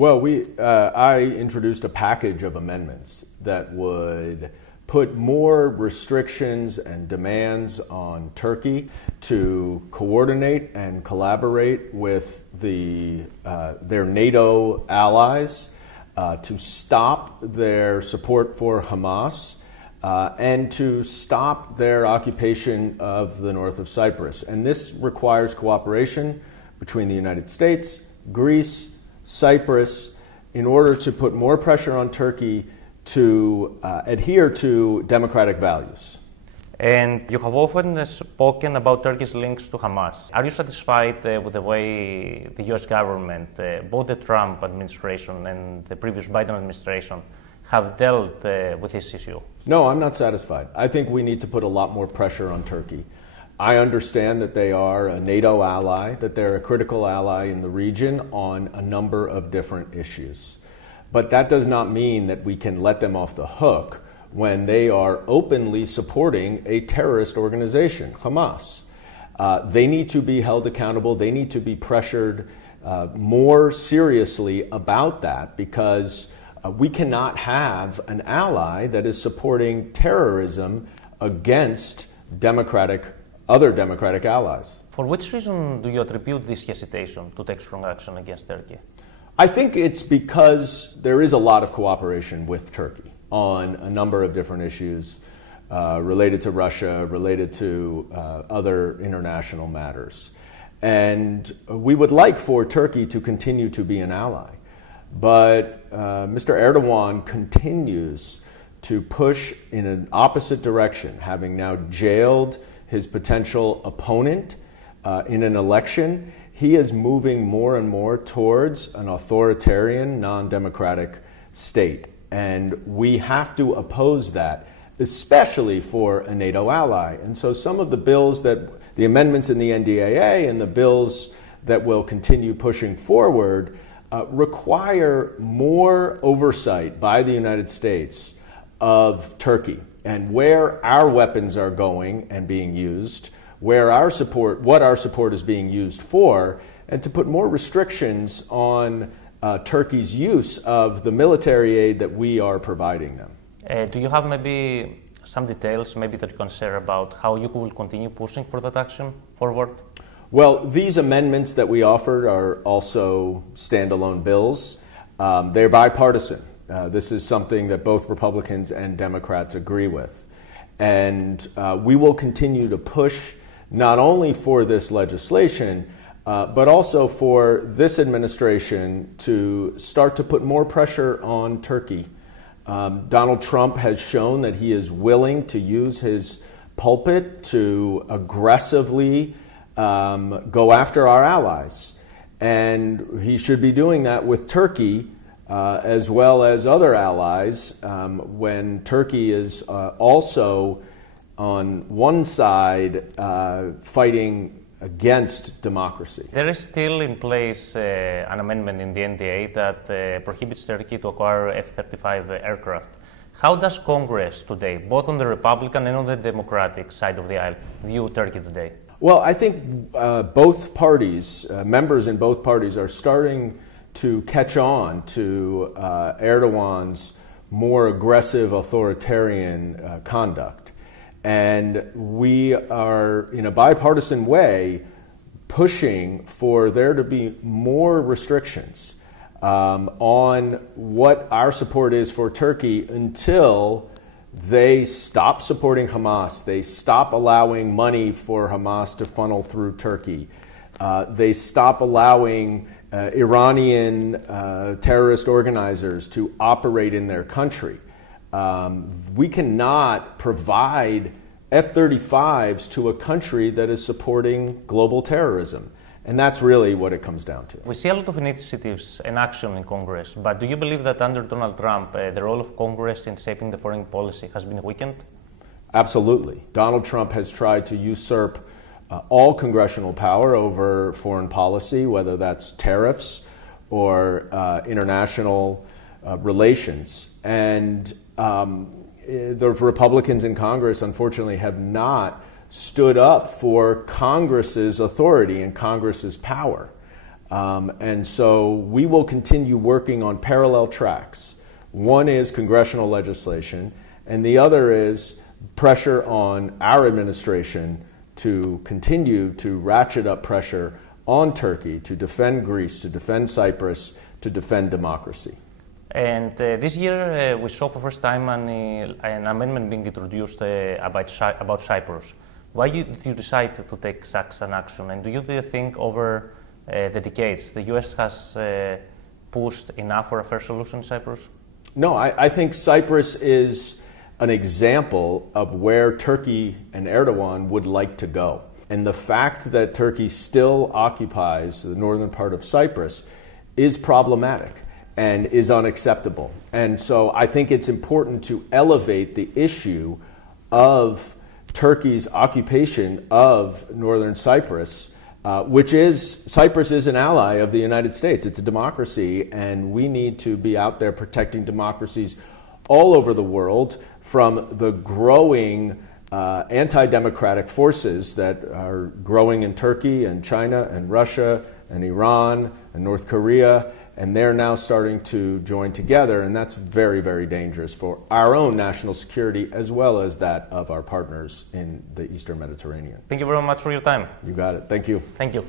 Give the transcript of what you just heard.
Well, I introduced a package of amendments that would put more restrictions and demands on Turkey to coordinate and collaborate with their NATO allies, to stop their support for Hamas, and to stop their occupation of the north of Cyprus. And this requires cooperation between the United States, Greece, Cyprus, in order to put more pressure on Turkey to adhere to democratic values. And you have often spoken about Turkey's links to Hamas. Are you satisfied with the way the US government, both the Trump administration and the previous Biden administration, have dealt with this issue? No, I'm not satisfied. I think we need to put a lot more pressure on Turkey. I understand that they are a NATO ally, that they're a critical ally in the region on a number of different issues. But that does not mean that we can let them off the hook when they are openly supporting a terrorist organization, Hamas. They need to be held accountable. They need to be pressured more seriously about that, because we cannot have an ally that is supporting terrorism against other democratic allies. For which reason do you attribute this hesitation to take strong action against Turkey? I think it's because there is a lot of cooperation with Turkey on a number of different issues related to Russia, related to other international matters. And we would like for Turkey to continue to be an ally. But Mr. Erdogan continues to push in an opposite direction, having now jailed his potential opponent in an election. He is moving more and more towards an authoritarian, non-democratic state. And we have to oppose that, especially for a NATO ally. And so some of the bills the amendments in the NDAA and the bills that will continue pushing forward require more oversight by the United States of Turkey and where our weapons are going and being used, what our support is being used for, and to put more restrictions on Turkey's use of the military aid that we are providing them. Do you have maybe some details that you can share about how you will continue pushing for that action forward? Well, these amendments that we offered are also standalone bills. They're bipartisan. This is something that both Republicans and Democrats agree with. And we will continue to push not only for this legislation, but also for this administration to start to put more pressure on Turkey. Donald Trump has shown that he is willing to use his pulpit to aggressively go after our allies. And he should be doing that with Turkey as well as other allies when Turkey is also on one side fighting against democracy. There is still in place an amendment in the NDA that prohibits Turkey to acquire F-35 aircraft. How does Congress today, both on the Republican and on the Democratic side of the aisle, view Turkey today? Well, I think both parties, members in both parties, are starting to catch on to Erdogan's more aggressive authoritarian conduct. And we are, in a bipartisan way, pushing for there to be more restrictions on what our support is for Turkey until they stop supporting Hamas, they stop allowing money for Hamas to funnel through Turkey, they stop allowing Iranian terrorist organizers to operate in their country. We cannot provide F-35s to a country that is supporting global terrorism. And that's really what it comes down to. We see a lot of initiatives and action in Congress, but do you believe that under Donald Trump, the role of Congress in shaping the foreign policy has been weakened? Absolutely. Donald Trump has tried to usurp all congressional power over foreign policy, whether that's tariffs or international relations. And the Republicans in Congress, unfortunately, have not stood up for Congress's authority and Congress's power. And so we will continue working on parallel tracks. One is congressional legislation, and the other is pressure on our administration to continue to ratchet up pressure on Turkey to defend Greece, to defend Cyprus, to defend democracy. And this year we saw for the first time an amendment being introduced about Cyprus. Why did you decide to take such an action? And do you think over the decades the US has pushed enough for a fair solution in Cyprus? No, I think Cyprus is an example of where Turkey and Erdogan would like to go. And the fact that Turkey still occupies the northern part of Cyprus is problematic and is unacceptable. And so I think it's important to elevate the issue of Turkey's occupation of northern Cyprus, Cyprus is an ally of the United States. It's a democracy, and we need to be out there protecting democracies all over the world from the growing anti-democratic forces that are growing in Turkey and China and Russia and Iran and North Korea, and they're now starting to join together, and that's very, very dangerous for our own national security as well as that of our partners in the Eastern Mediterranean. Thank you very much for your time. You got it. Thank you. Thank you.